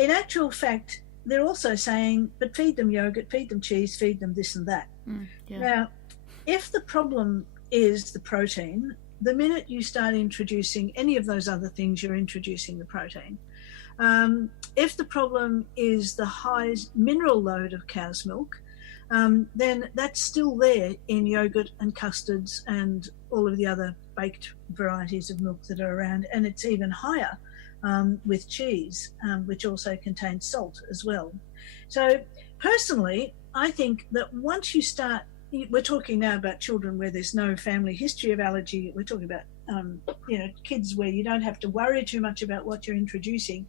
in actual fact, they're also saying, but feed them yogurt, feed them cheese, feed them this and that. Yeah. Now, if the problem is the protein, the minute you start introducing any of those other things, you're introducing the protein. If the problem is the high mineral load of cow's milk, then that's still there in yogurt and custards and all of the other baked varieties of milk that are around, and it's even higher with cheese, which also contains salt as well. So personally, I think that once you start, we're talking now about children where there's no family history of allergy. We're talking about kids where you don't have to worry too much about what you're introducing,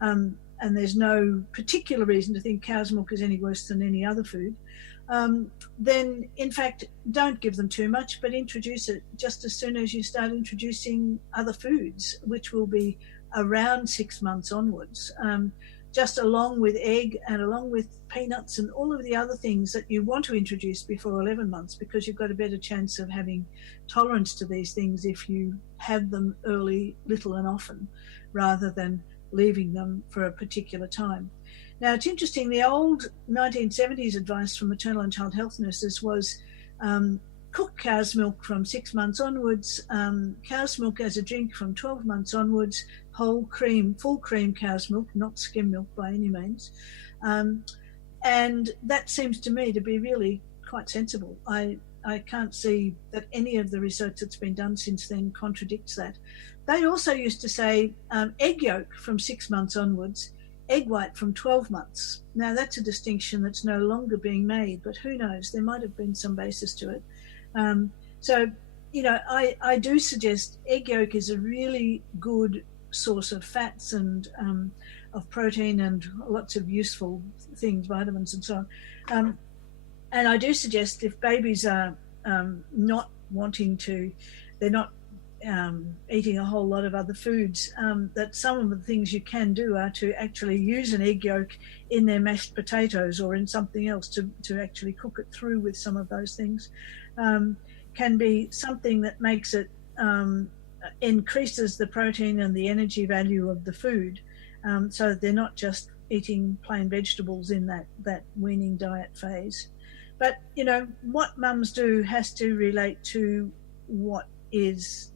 and there's no particular reason to think cow's milk is any worse than any other food. Then in fact don't give them too much, but introduce it just as soon as you start introducing other foods, which will be around 6 months onwards, just along with egg and along with peanuts and all of the other things that you want to introduce before 11 months, because you've got a better chance of having tolerance to these things if you have them early, little and often, rather than leaving them for a particular time. Now, it's interesting, the old 1970s advice from maternal and child health nurses was cook cow's milk from 6 months onwards, cow's milk as a drink from 12 months onwards, whole cream, full cream cow's milk, not skim milk by any means. And that seems to me to be really quite sensible. I can't see that any of the research that's been done since then contradicts that. They also used to say egg yolk from 6 months onwards, egg white from 12 months. Now, that's a distinction that's no longer being made, but who knows, there might have been some basis to it. I do suggest egg yolk is a really good source of fats and of protein and lots of useful things, vitamins and so on. And I do suggest if babies are not wanting to, they're not eating a whole lot of other foods, that some of the things you can do are to actually use an egg yolk in their mashed potatoes or in something else to actually cook it through with some of those things. Can be something that makes it increases the protein and the energy value of the food, so that they're not just eating plain vegetables in that weaning diet phase. But what mums do has to relate to what is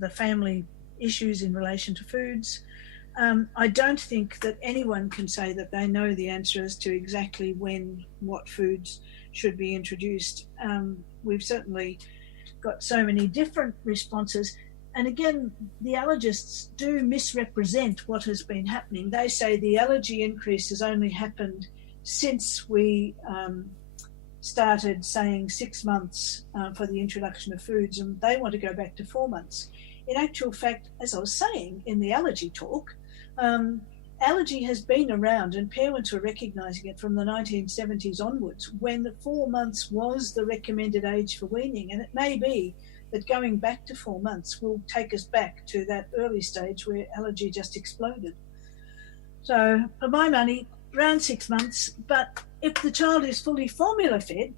the family issues in relation to foods. I don't think that anyone can say that they know the answer as to exactly when what foods should be introduced. We've certainly got so many different responses. And again, the allergists do misrepresent what has been happening. They say the allergy increase has only happened since we started saying 6 months for the introduction of foods, and they want to go back to 4 months. In actual fact, as I was saying in the allergy talk, allergy has been around and parents were recognising it from the 1970s onwards, when the 4 months was the recommended age for weaning. And it may be that going back to 4 months will take us back to that early stage where allergy just exploded. So for my money, around 6 months. But if the child is fully formula fed,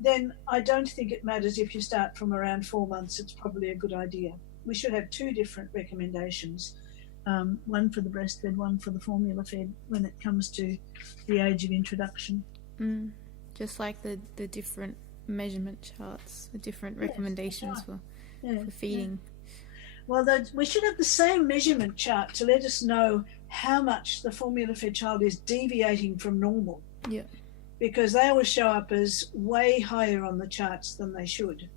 then I don't think it matters if you start from around 4 months. It's probably a good idea. We should have two different recommendations, one for the breastfed, one for the formula fed, when it comes to the age of introduction. Just like the different measurement charts, the different recommendations for feeding. Well, we should have the same measurement chart to let us know how much the formula-fed child is deviating from normal. Yeah. Because they always show up as way higher on the charts than they should.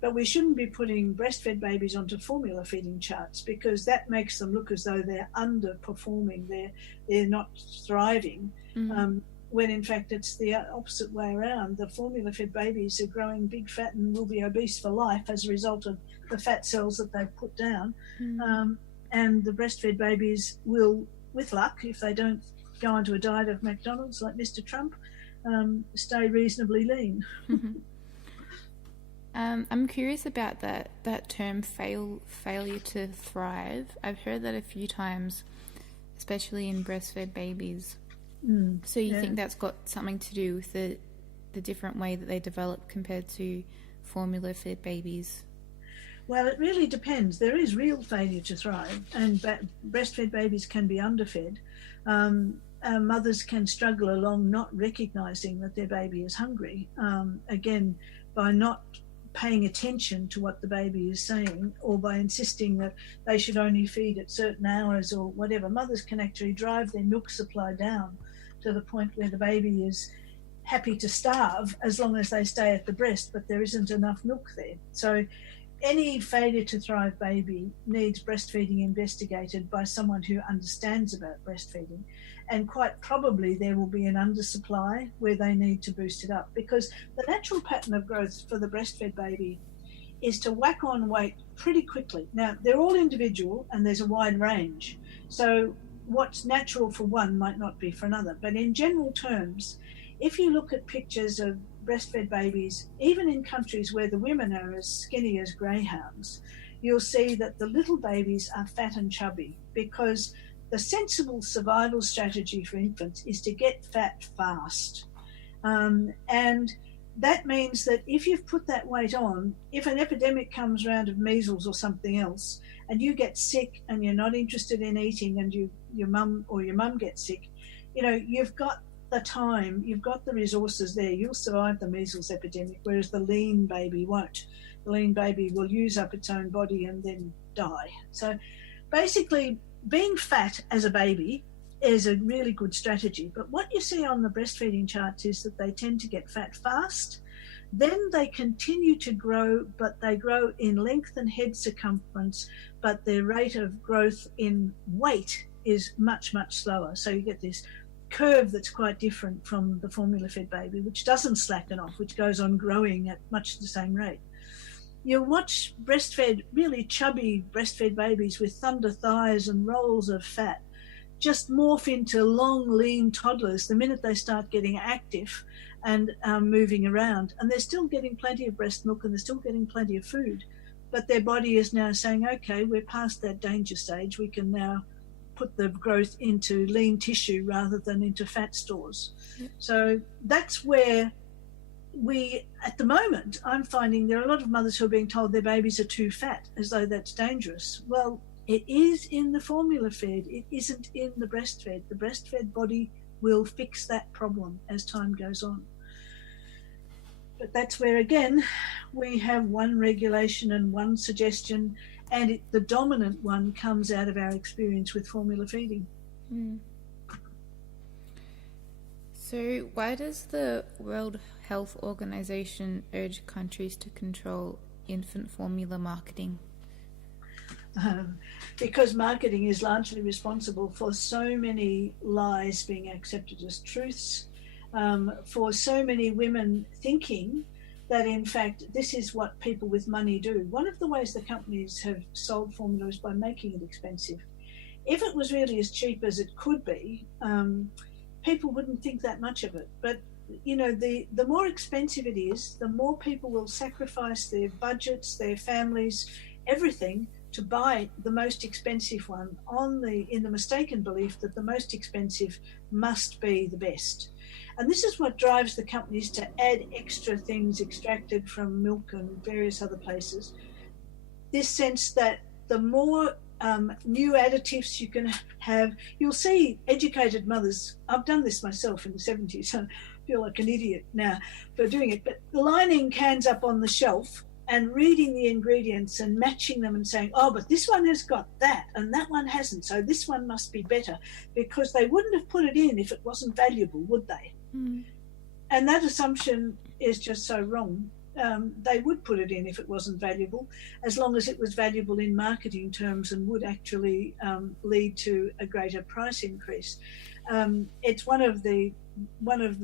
But we shouldn't be putting breastfed babies onto formula feeding charts, because that makes them look as though they're underperforming, they're not thriving, when in fact it's the opposite way around. The formula-fed babies are growing big, fat, and will be obese for life as a result of the fat cells that they've put down. And the breastfed babies will, with luck, if they don't go onto a diet of McDonald's like Mr. Trump, stay reasonably lean. I'm curious about that term, failure to thrive. I've heard that a few times, especially in breastfed babies. So you think that's got something to do with the different way that they develop compared to formula-fed babies? Well, it really depends. There is real failure to thrive, and breastfed babies can be underfed. Mothers can struggle along not recognising that their baby is hungry, again, by not paying attention to what the baby is saying, or by insisting that they should only feed at certain hours or whatever. Mothers can actually drive their milk supply down to the point where the baby is happy to starve as long as they stay at the breast, but there isn't enough milk there. So any failure to thrive baby needs breastfeeding investigated by someone who understands about breastfeeding, and quite probably there will be an undersupply where they need to boost it up, because the natural pattern of growth for the breastfed baby is to whack on weight pretty quickly. Now, they're all individual and there's a wide range, so what's natural for one might not be for another, but in general terms, if you look at pictures of breastfed babies, even in countries where the women are as skinny as greyhounds, you'll see that the little babies are fat and chubby, because the sensible survival strategy for infants is to get fat fast. And that means that if you've put that weight on, if an epidemic comes around of measles or something else, and you get sick and you're not interested in eating, and your mum gets sick, you've got the time, you've got the resources there, you'll survive the measles epidemic, whereas the lean baby won't. The lean baby will use up its own body and then die. So basically, being fat as a baby is a really good strategy, but what you see on the breastfeeding charts is that they tend to get fat fast, then they continue to grow, but they grow in length and head circumference, but their rate of growth in weight is much, much slower. So you get this curve that's quite different from the formula-fed baby, which doesn't slacken off, which goes on growing at much the same rate. You'll watch really chubby breastfed babies with thunder thighs and rolls of fat just morph into long, lean toddlers the minute they start getting active and moving around. And they're still getting plenty of breast milk and they're still getting plenty of food, but their body is now saying, okay, we're past that danger stage. We can now put the growth into lean tissue rather than into fat stores. Yep. So that's where at the moment, I'm finding there are a lot of mothers who are being told their babies are too fat, as though that's dangerous. Well, it is in the formula fed, it isn't in the breastfed. The breastfed body will fix that problem as time goes on. But that's where, again, we have one regulation and one suggestion, and the dominant one comes out of our experience with formula feeding. Mm. So why does the World Health Organization urge countries to control infant formula marketing? Because marketing is largely responsible for so many lies being accepted as truths, for so many women thinking that in fact this is what people with money do. One of the ways the companies have sold formula is by making it expensive. If it was really as cheap as it could be, people wouldn't think that much of it. But the more expensive it is, the more people will sacrifice their budgets, their families, everything to buy the most expensive one in the mistaken belief that the most expensive must be the best. And this is what drives the companies to add extra things extracted from milk and various other places. This sense that the more new additives you can have, you'll see educated mothers. I've done this myself in the 70s. I feel like an idiot now for doing it, but lining cans up on the shelf and reading the ingredients and matching them and saying, oh, but this one has got that and that one hasn't, so this one must be better, because they wouldn't have put it in if it wasn't valuable, would they? Mm. And that assumption is just so wrong. They would put it in if it wasn't valuable, as long as it was valuable in marketing terms and would actually lead to a greater price increase. It's one of the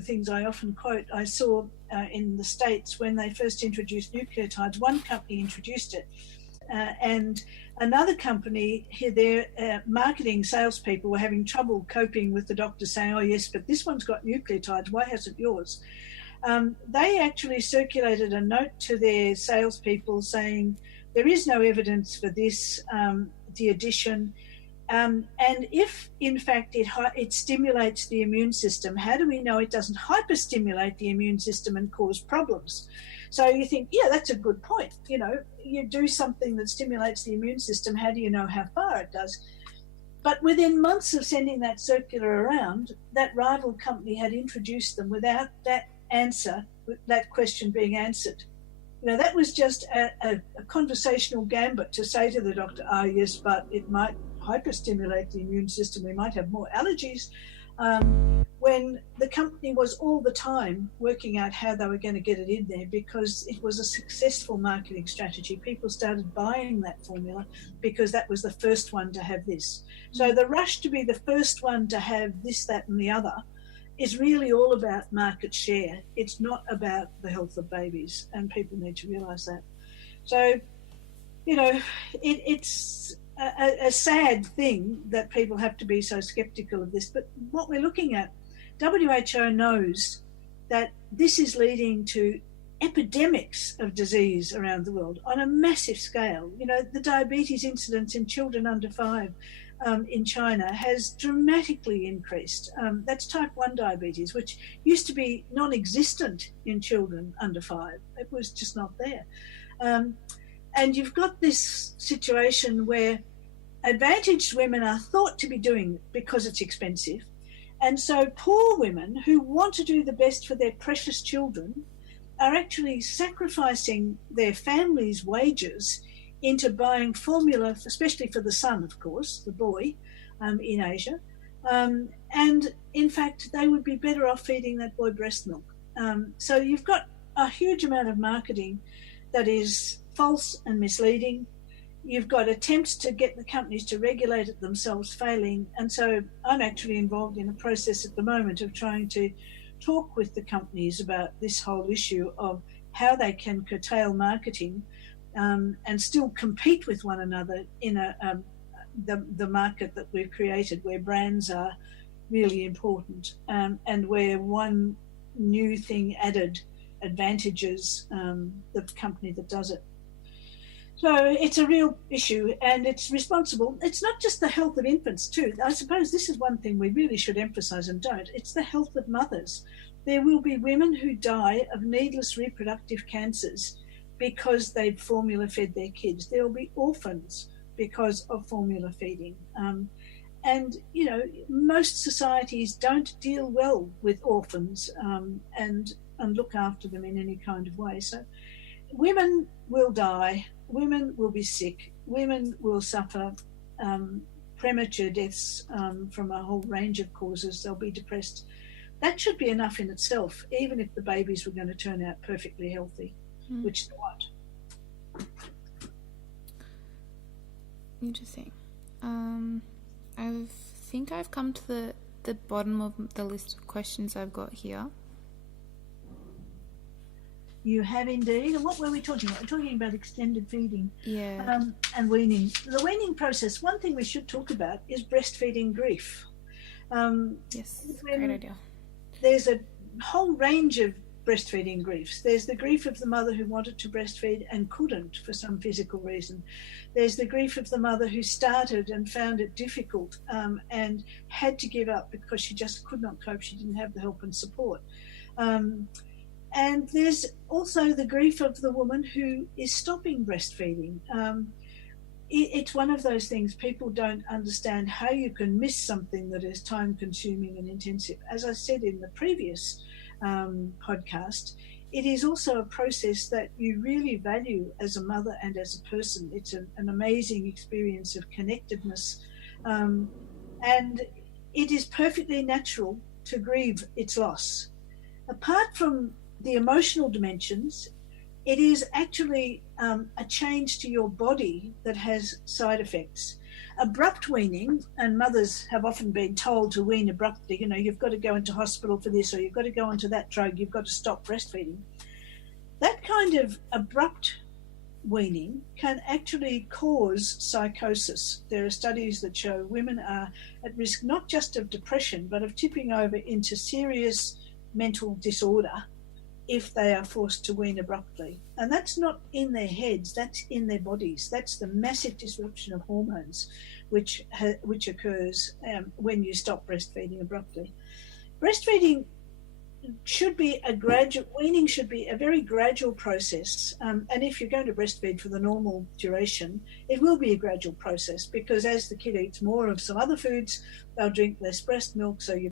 things I often quote. I saw in the States when they first introduced nucleotides, one company introduced it, and another company, their marketing salespeople were having trouble coping with the doctor saying, oh yes, but this one's got nucleotides, why hasn't yours? They actually circulated a note to their salespeople saying, there is no evidence for this, the addition. And if, in fact, it stimulates the immune system, how do we know it doesn't hyperstimulate the immune system and cause problems? So you think, yeah, that's a good point. You know, you do something that stimulates the immune system, how do you know how far it does? But within months of sending that circular around, that rival company had introduced them without that answer, that question being answered. You know, that was just a conversational gambit to say to the doctor, oh, yes, but it might hyperstimulate the immune system. We might have more allergies. When the company was all the time working out how they were going to get it in there because it was a successful marketing strategy. People started buying that formula because that was the first one to have this. So the rush to be the first one to have this, that, and the other is really all about market share. It's not about the health of babies, and people need to realise that. So, you know, it's a sad thing that people have to be so sceptical of this. But what we're looking at, WHO knows that this is leading to epidemics of disease around the world on a massive scale. You know, the diabetes incidence in children under 5 in China has dramatically increased. That's type 1 diabetes, which used to be non-existent in children under 5. It was just not there. And you've got this situation where advantaged women are thought to be doing it because it's expensive. And so poor women who want to do the best for their precious children are actually sacrificing their family's wages into buying formula, especially for the son, of course, the boy, in Asia. And in fact, they would be better off feeding that boy breast milk. So you've got a huge amount of marketing that is false and misleading. You've got attempts to get the companies to regulate it themselves failing. And so I'm actually involved in a process at the moment of trying to talk with the companies about this whole issue of how they can curtail marketing and still compete with one another in the market that we've created, where brands are really important, and where one new thing added advantages the company that does it. So it's a real issue, and it's responsible. It's not just the health of infants too. I suppose this is one thing we really should emphasise and don't. It's the health of mothers. There will be women who die of needless reproductive cancers because they've formula fed their kids. There will be orphans because of formula feeding. And, you know, most societies don't deal well with orphans and look after them in any kind of way. So women will die. Women will be sick. Women will suffer premature deaths from a whole range of causes. They'll be depressed. That should be enough in itself, even if the babies were going to turn out perfectly healthy, which they won't. Interesting. I think I've come to the bottom of the list of questions I've got here. You have indeed. And what were we talking about? We're talking about extended feeding, yeah, and weaning. The weaning process, one thing we should talk about is breastfeeding grief. Yes, great idea. There's a whole range of breastfeeding griefs. There's the grief of the mother who wanted to breastfeed and couldn't for some physical reason. There's the grief of the mother who started and found it difficult and had to give up because she just could not cope. She didn't have the help and support. And there's also the grief of the woman who is stopping breastfeeding. It's one of those things people don't understand how you can miss something that is time consuming and intensive. As I said in the previous podcast, it is also a process that you really value as a mother and as a person. It's an amazing experience of connectedness. And it is perfectly natural to grieve its loss. Apart from the emotional dimensions, it is actually a change to your body that has side effects. Abrupt weaning, and mothers have often been told to wean abruptly, you know, you've got to go into hospital for this, or you've got to go onto that drug, you've got to stop breastfeeding. That kind of abrupt weaning can actually cause psychosis. There are studies that show women are at risk not just of depression, but of tipping over into serious mental disorder if they are forced to wean abruptly. And that's not in their heads, that's in their bodies. That's the massive disruption of hormones. which occurs when you stop breastfeeding abruptly. Breastfeeding should be weaning should be a very gradual process. And if you're going to breastfeed for the normal duration, it will be a gradual process, because as the kid eats more of some other foods, they'll drink less breast milk, so your